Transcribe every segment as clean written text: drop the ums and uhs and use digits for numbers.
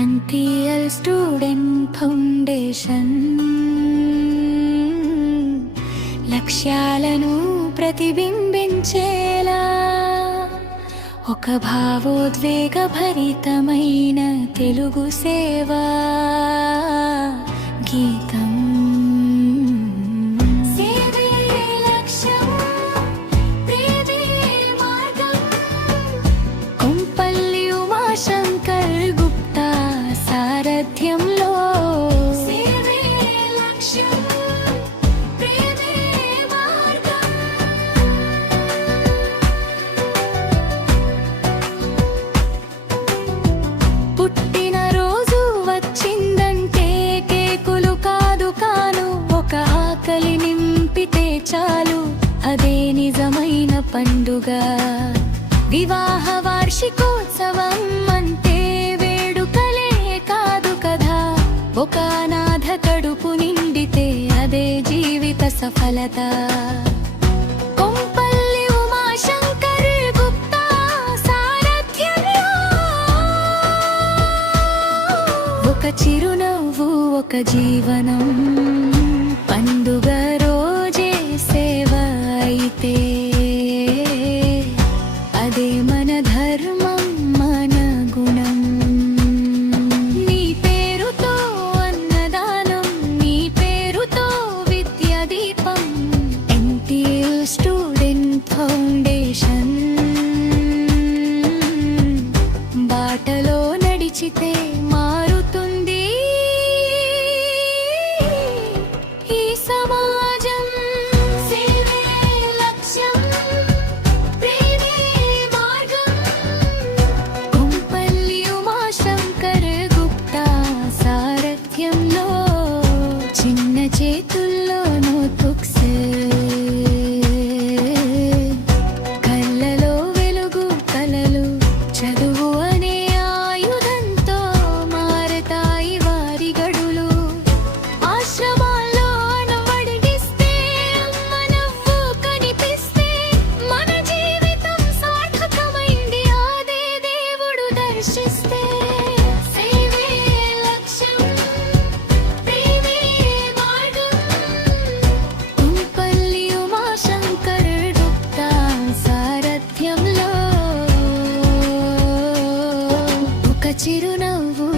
NTL student foundation లక్ష్యాలను ప్రతిబింబించేలా ఒక భావోద్వేగ భరితమైన తెలుగు సేవా గీతం. పుట్టినరోజు వచ్చిందంటే కేకులు కాదు కాను, ఒక ఆకలి నింపితే చాలు అదే నిజమైన పండుగ. వివాహ వార్షికోత్సవం అంటే వేడుకలే కాదు కదా, ఒక అనాథ కడుపు నిండితే అదే జీవిత సఫలత. ఒక చిరునవ్వు ఒక జీవనం, పండుగ రోజే సేవ అయితే అదే మన ధర్మం, మన గుణం. నీ పేరుతో అన్నదానం, నీ పేరుతో విద్యా దీపం. ఎన్టీఎల్ స్టూడెంట్ ఫౌండేషన్ బాటలో నడిచితే చేతుల్లో నోట్బుక్స్, కళ్ళలో వెలుగు కలలు, చదువు అనే ఆయుధంతో మారతాయి వారి గడులు. ఆశ్రమాల్లో అణవడిగిస్తే, అమ్మ నవ్వు కనిపిస్తే మన జీవితం సార్థకమైంది అదే దేవుడు దర్శిస్తే. చిరునవ్వు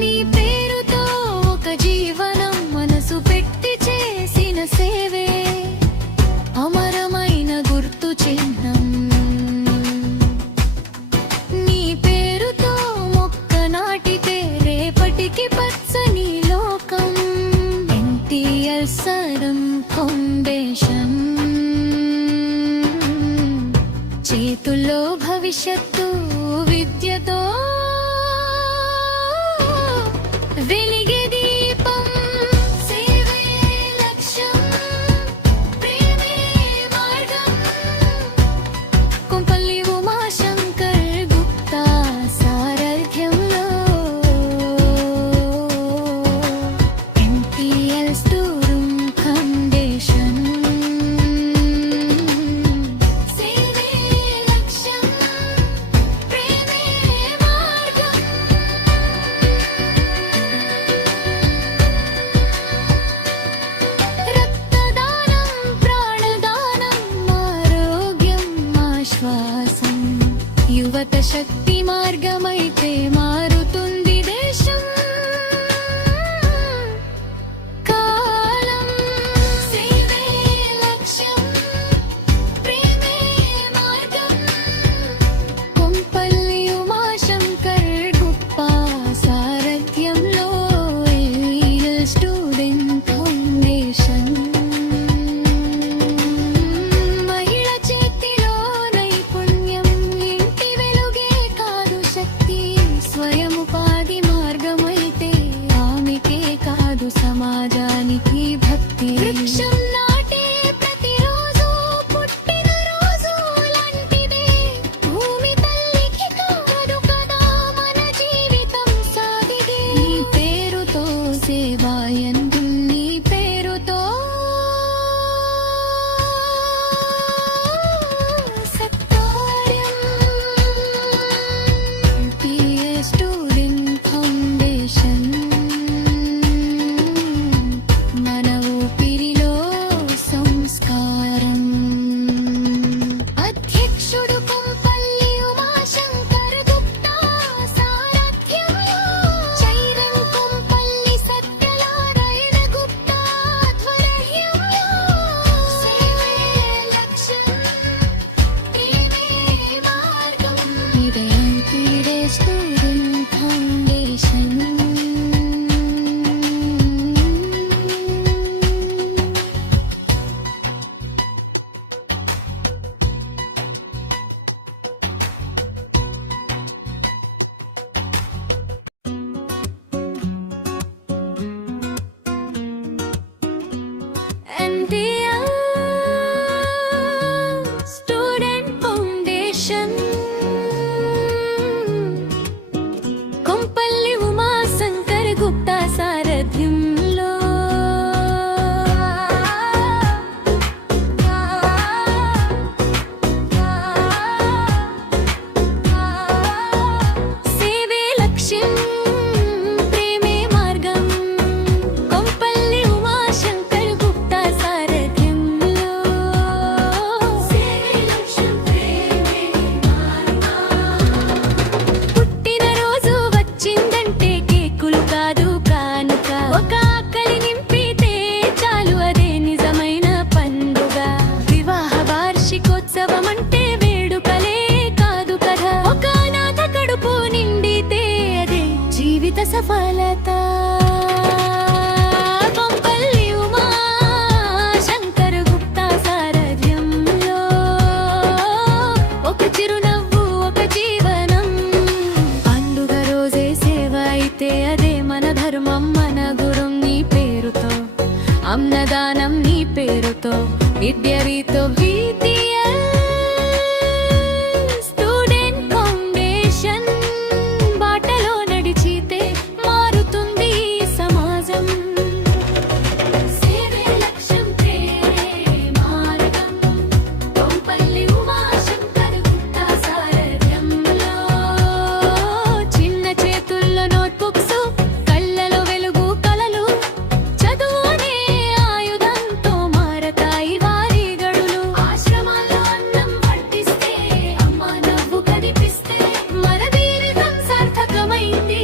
నీ పేరుతో ఒక జీవనం, మనసు పెట్టి చేసిన సేవే అమరమైన గుర్తు చిహ్నం. పచ్చని లోకం. ఎన్టీఎల్ ఫౌండేషన్ చేతుల్లో భవిష్యత్తు, విద్యతో వెలిగే దీపం. సేవే లక్ష్యం, ప్రేమే మార్గం. కొంపల్లి ఉమాశంకర్ గుప్తా సారథ్యంలో స్టూడెంట్ ఫౌండేషన్. సేవే లక్ష్యం, ప్రేమే మార్గం. రక్తదానం, ప్రాణదానం, ఆరోగ్యం ఆశ్వాసం. యువత శక్తి మార్గమైతే మారుతుంది దేశం. మహిళ చేతిలో నైపుణ్యం, ఇంటి వెలుగే సఫలత. కొంపల్లి ఉమా శంకర్ గుప్తా సారథ్యంలో ఒక చిరునవ్వు ఒక జీవనం. పండుగ రోజే సేవ అయితే అదే మన ధర్మం. మన గురం నీ పేరుతో, అన్నదానం నీ పేరుతో, విద్య రీతో VTL స్టూడెంట్ ఫౌండేషన్ బాటలో నడిచితే మారుతుంది ఈ సమాజం. సేవే లక్ష్యం ప్రేమే మార్గం. కొంపల్లి ఉమాశంకర్ గుప్తా సారథ్యంలో చిన్న చేతుల్లో నోట్బుక్స్, కళ్ళలో వెలుగు కలలు, చదువునే ఆయుధంతో మారతాయి వారి గడులు. ఆశ్రమాల్లో అన్నం వడ్డిస్తే, అమ్మ నవ్వు కనిపిస్తే, మన జీవితం సార్థకమైంది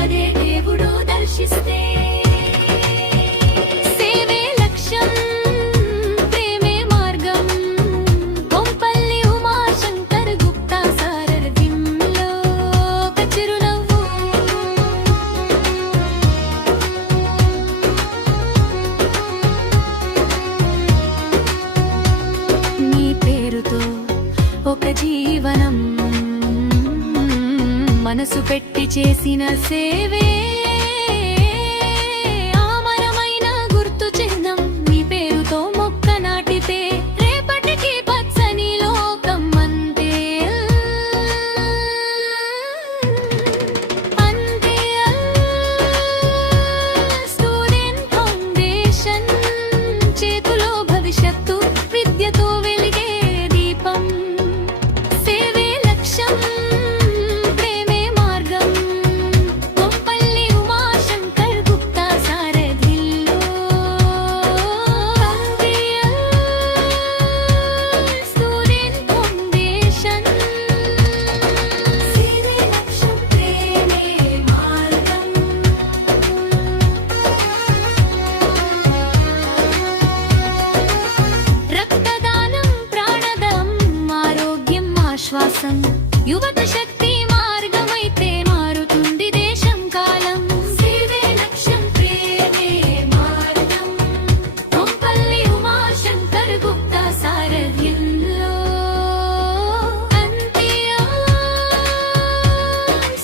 అదే దేవుడు దర్శిస్తే. సేవే లక్ష్యం ప్రేమే మార్గం. కొంపల్లి ఉమాశంకర్ గుప్తా సారథ్యంలో ఒక చిరునవ్వు. నీ పేరుతో ఒక జీవనం, మనసు పెట్టి చేసిన సేవే ఆమరమైన గుర్తు చిహ్నం. నీ పేరుతో మొక్క నాటితే రేపటికి పచ్చని లోకం అంతే. అంతే స్టూడెంట్ ఫౌండేషన్ చేతులో భవిష్యత్తు, విద్యతో వెలిగే దీపం. సేవే లక్ష్యం ప్రేమే మార్గం. కొంపల్లి ఉమాశంకర్ గుప్తా సారథ్యంలో స్టూడెంట్ ఫౌండేషన్. సేవే లక్ష్యం ప్రేమే మార్గం. రక్తదానం ప్రాణదం, ఆరోగ్యం ఆశ్వాసం. యువత శక్తి మార్గమైతే మారుతుంది దేశం కాలం. సేవే లక్ష్యం ప్రేమే మార్గం. కొంపల్లి ఉమాశంకర్ గుప్తా సారథ్యంలో అంత్య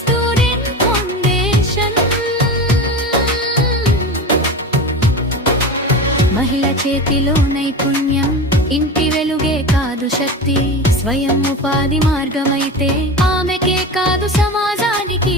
స్టూడెంట్ ఫౌండేషన్. మహిళ చేతిలో నైపుణ్యం, ఇంటి వెలుగే కాదు శక్తి. స్వయం ఉపాధి మార్గమైతే ఆమెకే కాదు సమాజానికి